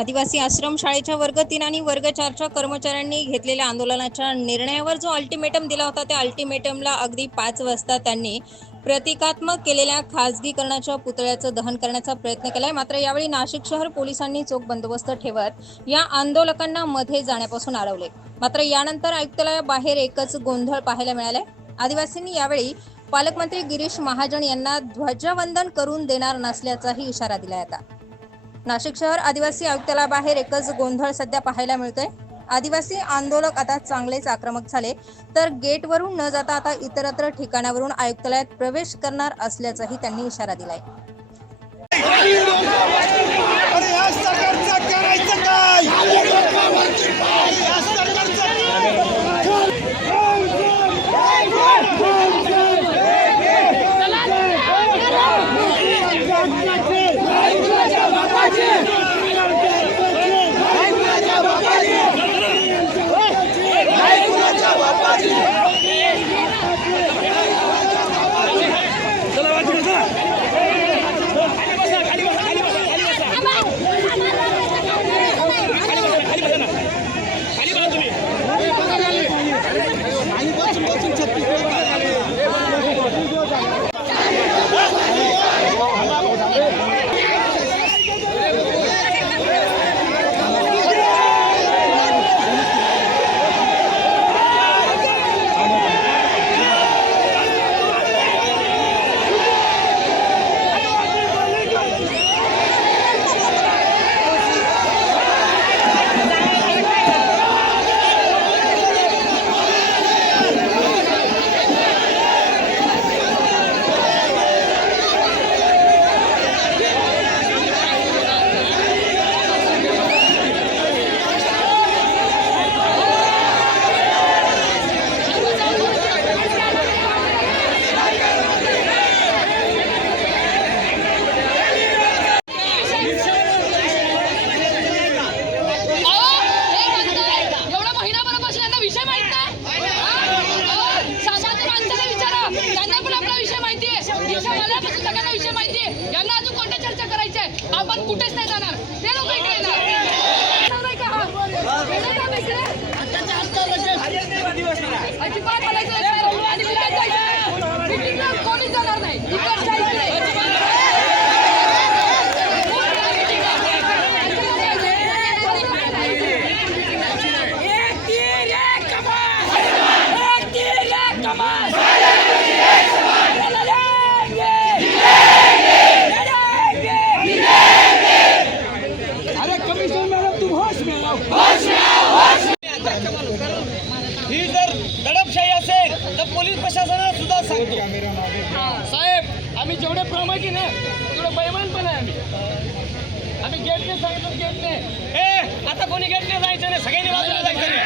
आदिवासी आश्रम शाळेच्या वर्ग तीन आणि वर्ग चारच्या कर्मचाऱ्यांनी घेतलेल्या आंदोलनाच्या निर्णयावर जो अल्टिमेटम दिला होता त्या अल्टिमेटमला अगदी पाच वाजता त्यांनी प्रतिकात्मक केलेल्या खाजगीकरणाच्या पुतळ्याचं दहन करण्याचा प्रयत्न केलाय. मात्र यावेळी नाशिक शहर पोलिसांनी चोख बंदोबस्त ठेवत या आंदोलकांना मध्ये जाण्यापासून अडवले मात्र यानंतर आयुक्तालयाबाहेर एकच गोंधळ पाहायला मिळालाय. आदिवासींनी यावेळी पालकमंत्री गिरीश महाजन यांना ध्वजवंदन करून देणार नसल्याचाही इशारा दिला आता. नाशिक शहर आदिवासी आयुक्तालयाबाहेर एकच गोंधळ सध्या पाहायला मिळतोय. आदिवासी आंदोलक आता चांगलेच आक्रमक झाले. तर गेटवरून न जाता आता इतरत्र ठिकाणावरून आयुक्तालयात प्रवेश करणार असल्याचाही त्यांनी इशारा दिलाय अरे या सरकारचं करायचं काय या सरकारचं एवढा महिनाभरापासून यांना विषय माहीत नाही अहो, सामान्य माणसाला विचारा त्यांना पण आपला विषय माहिती आहे रिक्षा वाल्यापासून सगळ्यांना विषय माहिती आहे यांना अजून कोणत्या चर्चा करायची आहे. आपण कुठेच नाही जाणार. ते लोक इकडे येणार? अजिबात बोलायचं नाही. आणि कुठेच जायचं नाही. Meeting ला कोणीच जाणार नाही इकडच्या इकडे अरे कमिशनर मॅडम तुम होश में आओ ही जर दडपशाही असेल तर पोलीस प्रशासनाला सुद्धा सांगतो. साहेब आम्ही जेवढे प्रामाणिक आहे ना तेवढे बैमान पण आहे आम्ही. आम्ही गेटने सांगितलं गेटने ए आता कोणी गेटने जायचं नाही सगळ्यांनी बाजूला जायचं नाही.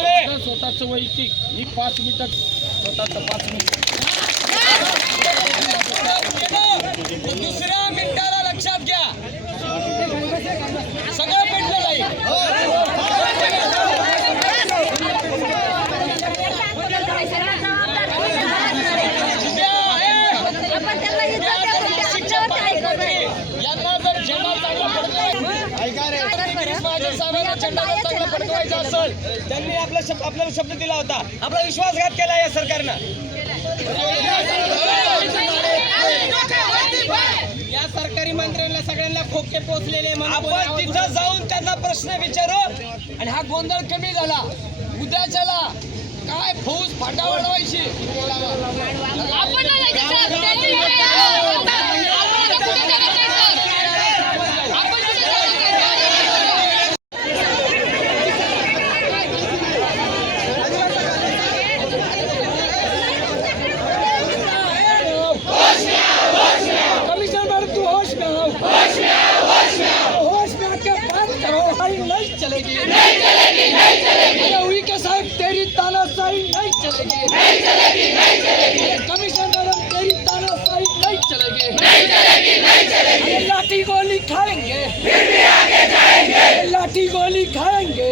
रे. स्वतःच वैयक्तिक. ही पाच मिनिटात स्वतःच पाच मिनिट. फडकवायचा असेल त्यांनी आपला शब्द आपल्याला शब्द दिला होता. आपला विश्वासघात केला या सरकारनं. या सरकारी मंत्र्यांना सगळ्यांना खोके पोचलेले आपण तिथं जाऊन त्यांना प्रश्न विचारू. आणि हा गोंधळ कमी झाला. उद्याच्याला काय फौज फाटा वाढवायची आपण नाही जायचं सर. त्यांनी इकडे यावं. आपण आता कुठे जाणार नाही सर. आपण कुठे जाणार नाही. कमिश्नर मैडम तू होश में आओ होश में आओ होश में आओ होश में आके बात हमारी नहीं चलेगी। नहीं चलेगी नहीं चलेगी। अरे हुई के साहब तेरी तानाशाही नहीं चलेगी। नहीं चलेगी नहीं चलेगी। कमिश्नर मैडम तेरी तानाशाही नहीं चलेगी। नहीं चलेगी नहीं चलेगी। अरे लाठी गोली खाएंगे। फिर भी आगे जाएंगे। लाठी गोली खाएंगे।